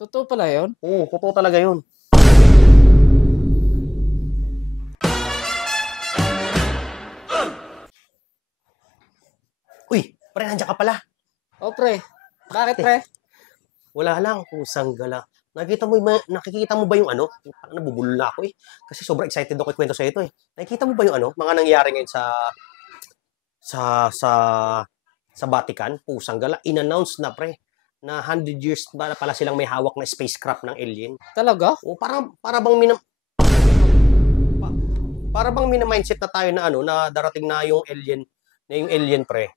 Totoo pala yun? Oo, totoo talaga yun. Uy, pre, nandiyan ka pala. O pre, bakit pre? Wala lang, pusang gala. Nakikita mo ba yung ano? Parang nabubulol na ako eh. Kasi sobrang excited ako ikwento sa ito eh. Nakikita mo ba yung ano? Mga nangyari ngayon sa sa sa Vatican, pusang gala. In-announce na pre na 100 years ba pala silang may hawak na spacecraft ng alien. Talaga? O para bang mina-mindset na tayo na ano na darating na yung alien pre.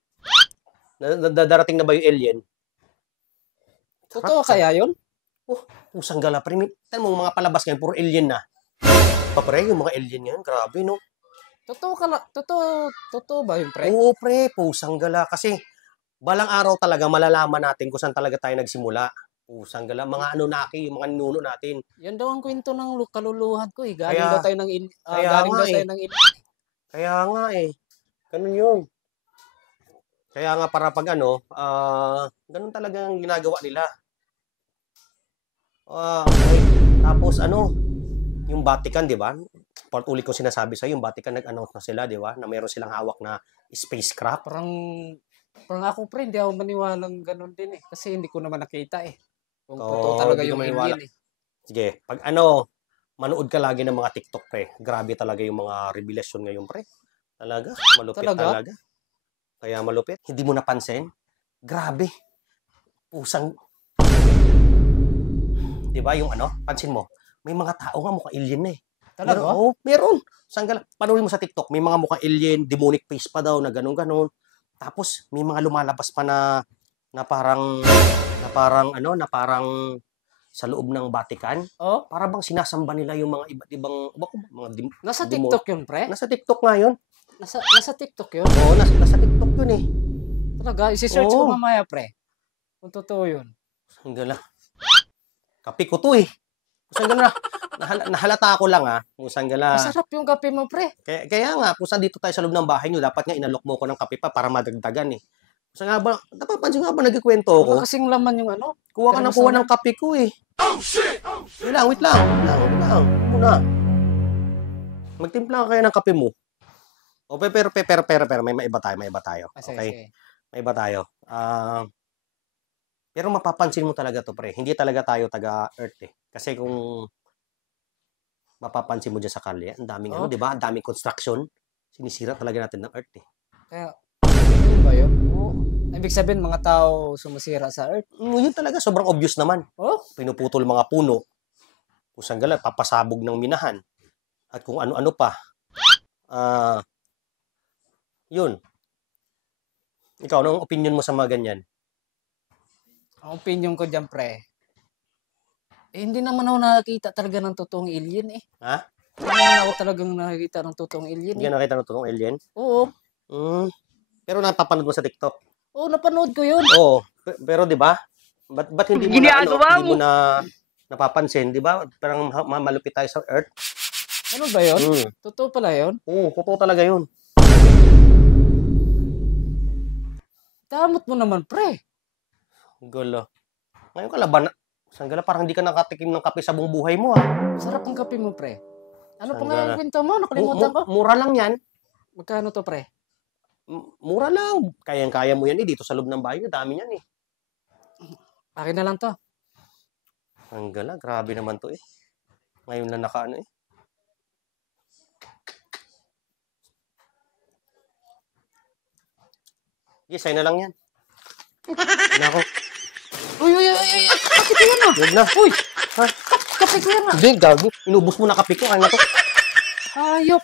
Darating na ba yung alien? Totoo kaya yun? Oh, pusang gala pre. Tignan mo mga palabas ngayon, puro alien na. Pre, yung mga alien ngayon, grabe no. Totoo ba yun pre? Oo pre, pusang gala. Kasi balang araw talaga malalaman natin kung saan talaga tayo nagsimula. Pusang gala. Mga Anunnaki, yung mga ninuno natin. Yan daw ang kwento ng kaluluhan ko eh. Galing Kaya- daw tayo ng Kaya nga eh. Ganun yun. Kaya nga para pag ano, ganun talaga ang ginagawa nila. Okay. Tapos ano, yung Vatican, di ba? Ulit ko sinasabi sa yung Vatican nag-announce na sila, di ba? Na meron silang hawak na spacecraft. Parang ako pre, hindi ako maniwalang ganun din eh. Kasi hindi ko naman nakita eh. Kung totoo talaga hindi ka yung maniwala. alien eh. Sige, pag ano, manood ka lagi ng mga TikTok, pre. Grabe talaga yung mga revelation ngayon, pre. Talaga, malupit talaga. Kaya malupit. Hindi mo napansin? Grabe. Pusang... Di ba yung ano? Pansin mo, may mga tao nga mukhang alien na eh. Talaga? Oo, meron. Panuhin mo sa TikTok, may mga mukhang alien, demonic face pa daw na ganun-ganun. Tapos may mga lumalabas pa na parang sa loob ng Vatican. Oh? Para bang sinasamba nila yung mga iba't ibang Nasa TikTok yun pre? Nasa TikTok nga yun. Nasa TikTok yun? Oo, nasa TikTok yun eh. Talaga? Isi-search ko mamaya pre. Kung totoo yun. Ang gala. Kape ko to eh. Pusang gala. Nahalata ko lang Pusang gala. Masarap yung kape mo pre. Kaya nga, pusang dito tayo sa loob ng bahay nyo. Dapat nga inalok mo ko ng kape pa para madagdagan eh. Pusang nga ba, napapansin nga ba nagkikwento ako? Wala kasing laman yung ano. Kuha ka ng kape ko eh. Oh shit! Wait lang. Muna. Magtimpla ka kaya ng kape mo. O, pero, may maiba tayo. Okay? May iba tayo. Pero mapapansin mo talaga to pre. Hindi talaga tayo taga-Earth eh. Kasi kung mapapansin mo dyan sa kalye, ang daming ano, di ba? Ang daming construction. Sinisira talaga natin ng Earth eh. Kaya, ano ba yun? Ibig sabihin, mga tao sumasira sa Earth? Yun talaga, sobrang obvious naman. Oh? Pinuputol mga puno. Kusang gala, papasabog ng minahan. At kung ano-ano pa. Yun. Ikaw, anong opinion mo sa mga ganyan? Ang opinion ko dyan, pre, hindi naman ako nakakita talaga ng totoong alien eh. Ha? Hindi naman ako talagang nakakita ng totoong alien Hindi ka nakita ng totoong alien? Oo. Pero napapanood mo sa TikTok? Oo, napanood ko yun. Oo. Pero di ba? Ba't hindi mo hindi mo na napapansin, di ba? Parang malupit tayo sa Earth. Ano ba yun? Totoo pala yun? Oo, totoo talaga yun. Damot mo naman, pre. Gala. Ngayon ka laban. Sanggala, parang hindi ka nakatikim ng kape sa buong buhay mo Sarap ang kape mo, pre. Ano pa nga yung kwento mo? Nakalimutan ko. Mura lang yan. Magkano to, pre? Mura lang. Kayang-kaya mo yan dito sa loob ng bahay. Dami yan eh. Akin na lang to. Sanggala, grabe naman to eh. Ngayon lang nakaano eh. Yes, sa'yo na lang yan. Hindi ako. Uy! Kape ko yan Huwag na. Uy! Ha? Kape ko yan Hindi, gago. Inubos mo na kape ko. Kaya na to. Hayop!